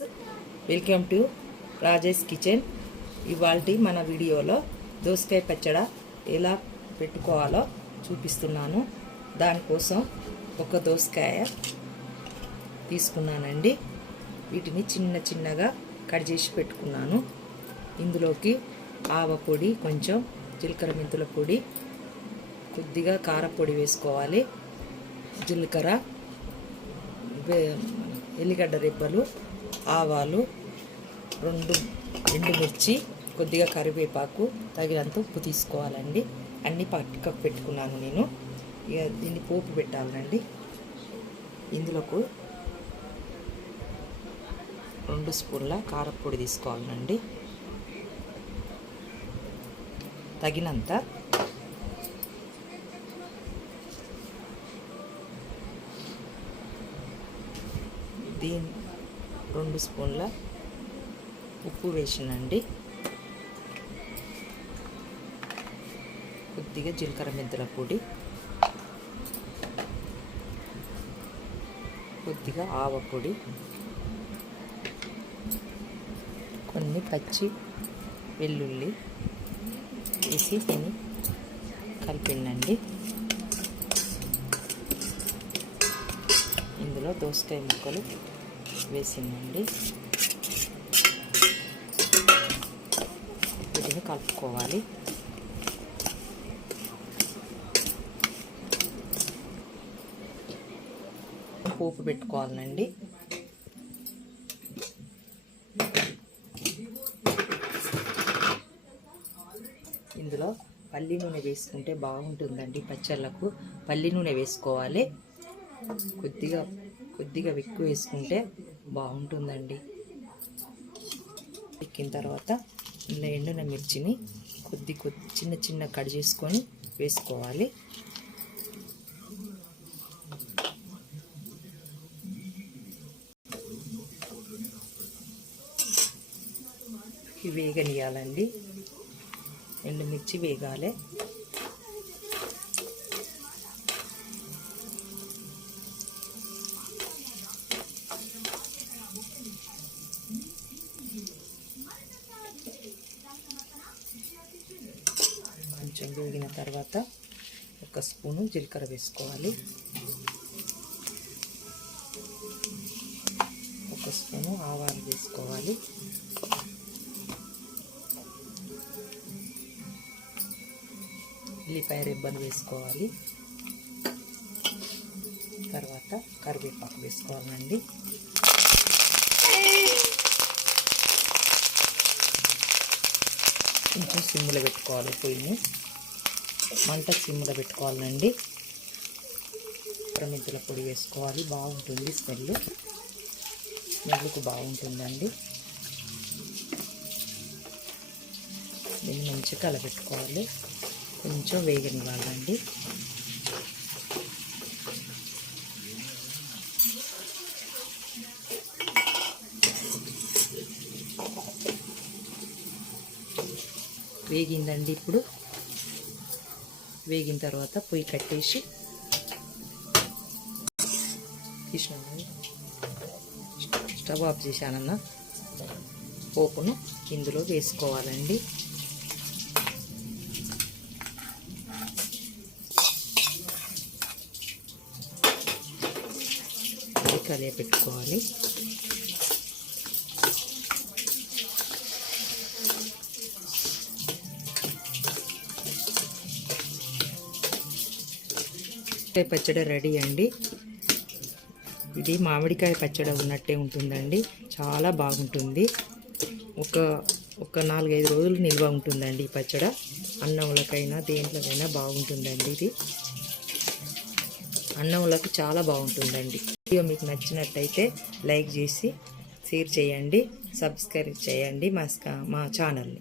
Welcome to Rajesh kitchen. ఇవాల్టి మన వీడియోలో దోసకాయ పచ్చడి ఎలా పెట్టుకోవాలో చూపిస్తున్నాను. దానికోసం ఒక దోసకాయ తీసుకున్నానండి. వీటిని చిన్న చిన్నగా కట్ చేసి పెట్టుకున్నాను. ఇందులోకి ఆవ పొడి, కొంచెం జీలకర్ర మెంతుల పొడి, కొద్దిగా కారపొడి వేసుకోవాలి. జీలకర్ర, ఎల్లిగడ్డ రెబ్బలు, ఆవాలు, 2 ఎండుమిర్చి, కొద్దిగా కరివేపాకు, తగినంత ఉప్పు తీసుకోవాలండి. అన్నీ పక్కకు పెట్టుకున్నాను నేను. ఇక దీన్ని పోపు పెట్టాలండి. ఇందులోకి 2 స్పూన్ల కారపొడి తీసుకోవాలండి. తగినంత దీని 2 స్పూన్ల ఉప్పు వేసినండి. కొద్దిగా జీలకర్ర మెంతుల పొడి, కొద్దిగా ఆవ పొడి, కొన్ని పచ్చి వెల్లుల్లి వేసి దీన్ని కలిపిండండి. ఇందులో దోసకాయ ముక్కలు వేసిందండి. వీటిని కలుపుకోవాలి. పోపు పెట్టుకోవాలండి. ఇందులో పల్లి నూనె వేసుకుంటే బాగుంటుందండి. పచ్చళ్ళకు పల్లి నూనె వేసుకోవాలి. కొద్దిగా ఎక్కువ వేసుకుంటే బాగుంటుందండి. ఎక్కిన తర్వాత ఇందులో ఎండిన మిర్చిని చిన్న చిన్న కట్ చేసుకొని వేసుకోవాలి. ఇవి వేగనియాలండి. ఎండుమిర్చి వేగాలి. కొంచెం వేగిన తర్వాత 1 స్పూను జీలకర్ర వేసుకోవాలి. 1 స్పూను ఆవాలు వేసుకోవాలి. ఉల్లిపాయ రెబ్బలు వేసుకోవాలి. తర్వాత కరివేపాకు వేసుకోవాలండి. కొంచెం సిమ్ములో పెట్టుకోవాలి. పొయ్యిని మంట సిమ్ములో పెట్టుకోవాలండి. మెంతుల పొడి వేసుకోవాలి. బాగుంటుంది స్మెల్కు బాగుంటుందండి. దీన్ని మంచిగా కలపెట్టుకోవాలి. కొంచెం వేగనివ్వాలండి. వేగిందండి. ఇప్పుడు వేగిన తర్వాత పొయ్యి కట్టేసి స్టవ్ ఆఫ్ చేశానన్న పోపును ఇందులో వేసుకోవాలండి. కలిపి పెట్టుకోవాలి. పచ్చడి రెడీ అండి. ఇది మామిడికాయ పచ్చడి ఉన్నట్టే ఉంటుందండి. చాలా బాగుంటుంది. ఒక 4-5 రోజులు నిల్వ ఉంటుందండి ఈ పచ్చడి. అన్నంలకైనా దేంట్లోకైనా బాగుంటుందండి. ఇది అన్నంలకు చాలా బాగుంటుందండి. వీడియో మీకు నచ్చినట్టయితే లైక్ చేసి షేర్ చేయండి, సబ్స్క్రైబ్ చేయండి మా ఛానల్ని.